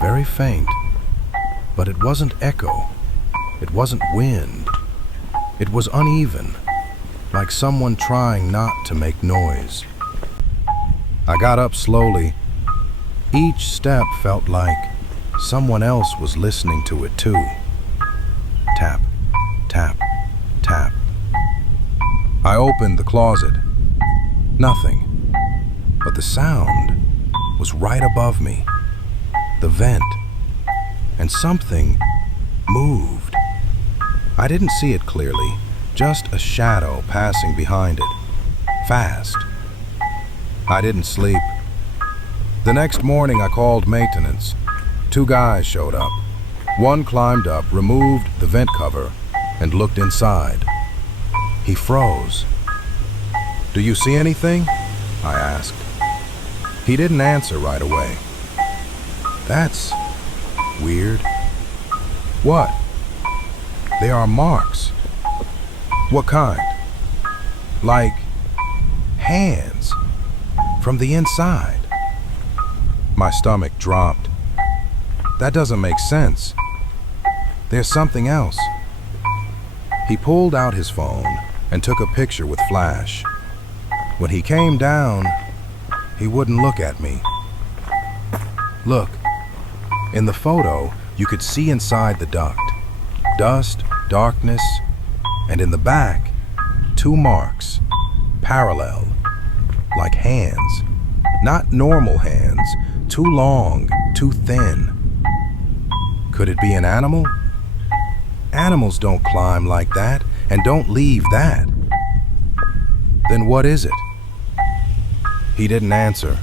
very faint, but it wasn't echo. It wasn't wind. It was uneven, like someone trying not to make noise. I got up slowly. Each step felt like someone else was listening to it too. Tap, tap, tap. I opened the closet. Nothing. But the sound was right above me. The vent. And something moved. I didn't see it clearly, just a shadow passing behind it. Fast. I didn't sleep. The next morning I called maintenance. 2 guys showed up. One climbed up, removed the vent cover, and looked inside. He froze. "Do you see anything?" I asked. He didn't answer right away. "That's weird." "What?" "They are marks." "What kind?" "Like hands from the inside." My stomach dropped. "That doesn't make sense. There's something else." He pulled out his phone and took a picture with flash. When he came down, he wouldn't look at me. "Look, in the photo, you could see inside the duct. Dust, darkness, and in the back, 2 marks, parallel, like hands. Not normal hands, too long, too thin. Could it be an animal? Animals don't climb like that and don't leave that. Then what is it?" He didn't answer.